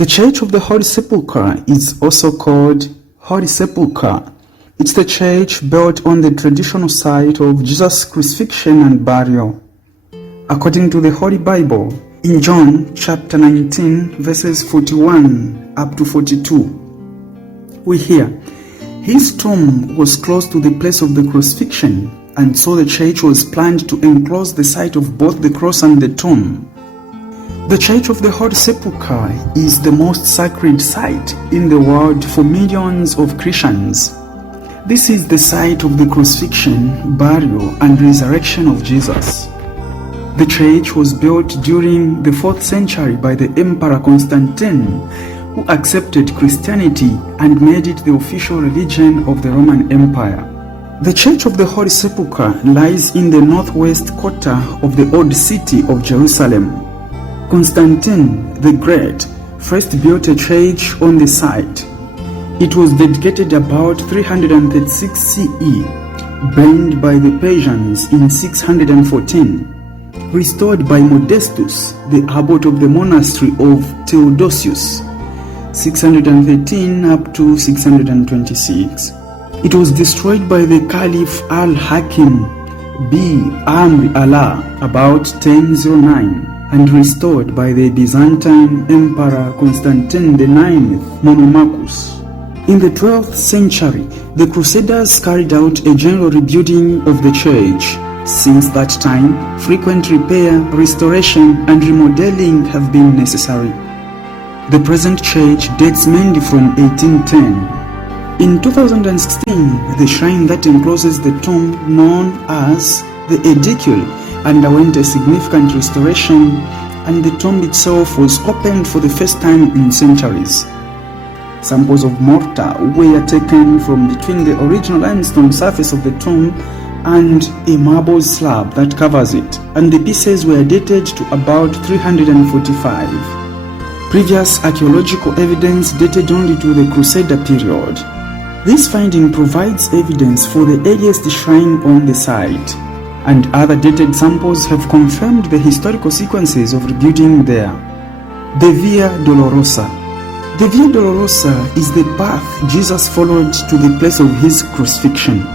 The Church of the Holy Sepulchre is also called Holy Sepulchre. It's the church built on the traditional site of Jesus' crucifixion and burial. According to the Holy Bible, in John chapter 19 verses 41 up to 42, we hear, "His tomb was close to the place of the crucifixion, and so the church was planned to enclose the site of both the cross and the tomb." The Church of the Holy Sepulchre is the most sacred site in the world for millions of Christians. This is the site of the crucifixion, burial, and resurrection of Jesus. The church was built during the 4th century by the Emperor Constantine, who accepted Christianity and made it the official religion of the Roman Empire. The Church of the Holy Sepulchre lies in the northwest quarter of the old city of Jerusalem. Constantine the Great first built a church on the site. It was dedicated about 336 CE, burned by the Persians in 614, restored by Modestus, the abbot of the monastery of Theodosius, 613 up to 626. It was destroyed by the Caliph Al-Hakim bi-Amr Allah about 1009 and restored by the Byzantine Emperor Constantine IX Monomachus. In the 12th century, the Crusaders carried out a general rebuilding of the church. Since that time, frequent repair, restoration, and remodeling have been necessary. The present church dates mainly from 1810. In 2016, the shrine that encloses the tomb known as the Edicule underwent a significant restoration, and the tomb itself was opened for the first time in centuries. Samples of mortar were taken from between the original limestone surface of the tomb and a marble slab that covers it, and the pieces were dated to about 345. Previous archaeological evidence dated only to the Crusader period. This finding provides evidence for the earliest shrine on the site, and other dated samples have confirmed the historical sequences of rebuilding there. The Via Dolorosa. The Via Dolorosa is the path Jesus followed to the place of his crucifixion.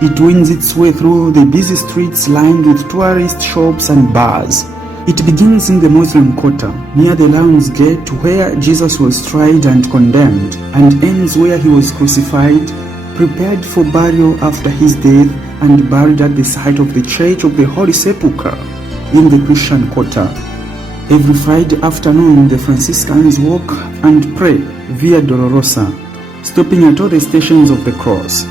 It winds its way through the busy streets lined with tourist shops and bars. It begins in the Muslim quarter, near the Lion's Gate, where Jesus was tried and condemned, and ends where he was crucified, prepared for burial after his death, and buried at the site of the Church of the Holy Sepulchre in the Christian quarter. Every Friday afternoon, the Franciscans walk and pray Via Dolorosa, stopping at all the stations of the cross.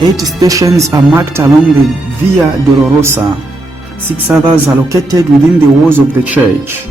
8 stations are marked along the Via Dolorosa. 6 others are located within the walls of the church.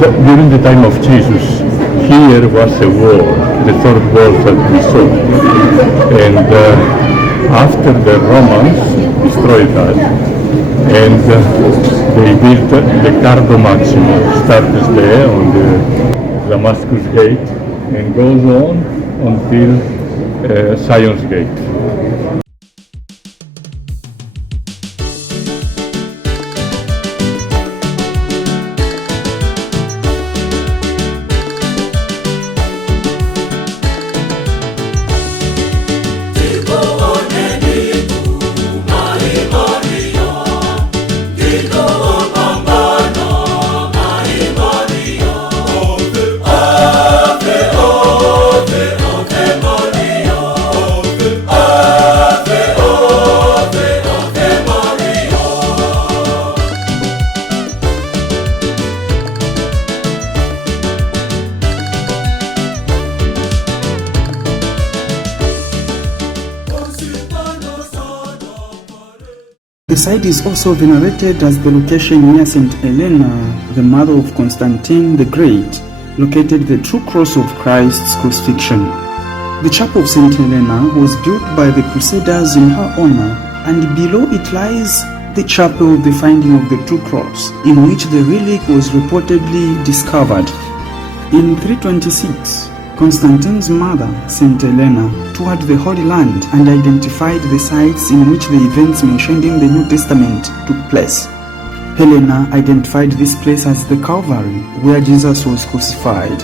during the time of Jesus, here was a war, the third war that we saw. And after the Romans destroyed that, and they built the Cardo Maxima, starts there on the Damascus Gate, and goes on until Zion's Gate. The site is also venerated as the location near St. Helena, the mother of Constantine the Great, located the true cross of Christ's crucifixion. The chapel of St. Helena was built by the Crusaders in her honor, and below it lies the chapel of the finding of the true cross, in which the relic was reportedly discovered. In 326, Constantine's mother, St. Helena, toured the Holy Land and identified the sites in which the events mentioned in the New Testament took place. Helena identified this place as the Calvary, where Jesus was crucified.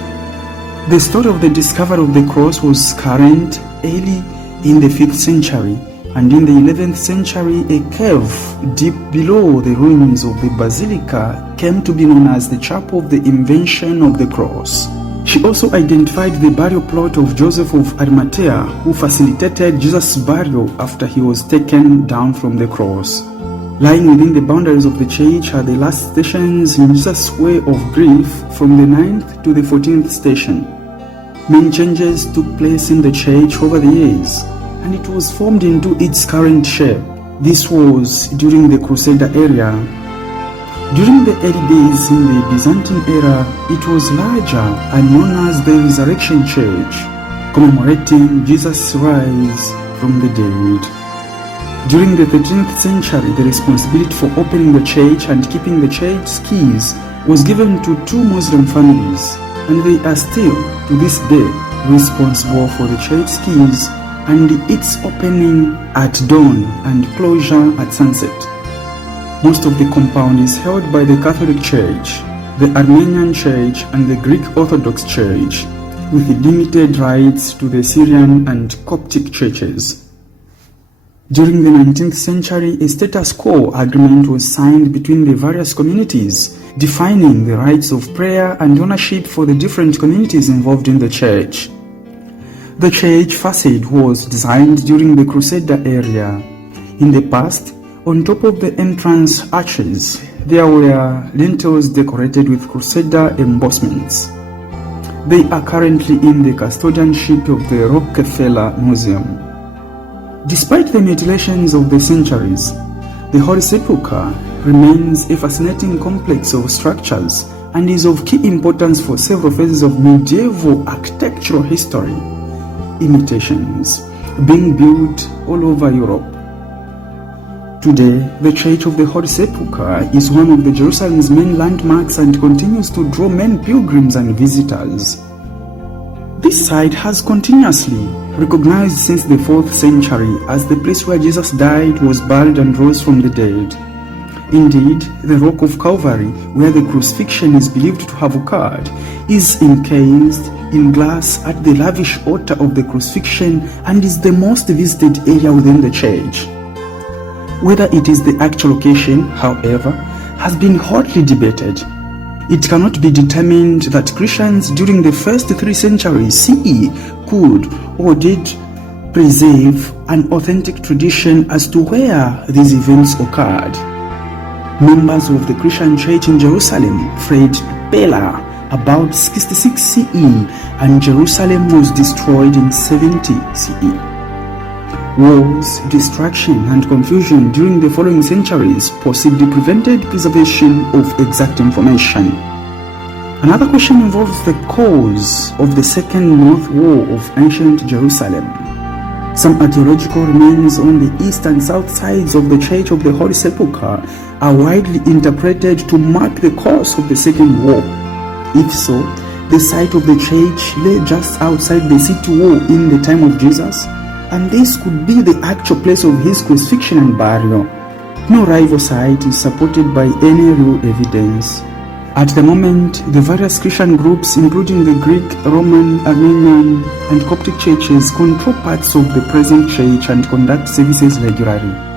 The story of the discovery of the cross was current early in the 5th century, and in the 11th century a cave deep below the ruins of the basilica came to be known as the Chapel of the Invention of the Cross. She also identified the burial plot of Joseph of Arimathea, who facilitated Jesus' burial after he was taken down from the cross. Lying within the boundaries of the church are the last stations in Jesus' way of grief from the 9th to the 14th station. Many changes took place in the church over the years, and it was formed into its current shape. This was during the Crusader era. During the early days in the Byzantine era, it was larger and known as the Resurrection Church, commemorating Jesus' rise from the dead. During the 13th century, the responsibility for opening the church and keeping the church's keys was given to two Muslim families, and they are still, to this day, responsible for the church's keys and its opening at dawn and closure at sunset. Most of the compound is held by the Catholic Church, the Armenian Church, and the Greek Orthodox Church, with limited rights to the Syrian and Coptic churches. During the 19th century, a status quo agreement was signed between the various communities, defining the rights of prayer and ownership for the different communities involved in the church. The church facade was designed during the Crusader era. In the past, on top of the entrance arches, there were lintels decorated with Crusader embossments. They are currently in the custodianship of the Rockefeller Museum. Despite the mutilations of the centuries, the Holy Sepulchre remains a fascinating complex of structures and is of key importance for several phases of medieval architectural history. Imitations being built all over Europe. Today, the Church of the Holy Sepulchre is one of the Jerusalem's main landmarks and continues to draw many pilgrims and visitors. This site has continuously recognized since the 4th century as the place where Jesus died, was buried, and rose from the dead. Indeed, the rock of Calvary, where the crucifixion is believed to have occurred, is encased in glass at the lavish altar of the crucifixion and is the most visited area within the church. Whether it is the actual location, however, has been hotly debated. It cannot be determined that Christians during the first 3 centuries CE could or did preserve an authentic tradition as to where these events occurred. Members of the Christian church in Jerusalem fled Pella about 66 CE, and Jerusalem was destroyed in 70 CE. Wars, destruction, and confusion during the following centuries possibly prevented preservation of exact information. Another question involves the cause of the Second North Wall of ancient Jerusalem. Some archaeological remains on the east and south sides of the Church of the Holy Sepulchre are widely interpreted to mark the cause of the Second War. If so, the site of the church lay just outside the city wall in the time of Jesus, and this could be the actual place of his crucifixion and burial. No rival site is supported by any real evidence. At the moment, the various Christian groups, including the Greek, Roman, Armenian, and Coptic churches, control parts of the present church and conduct services regularly.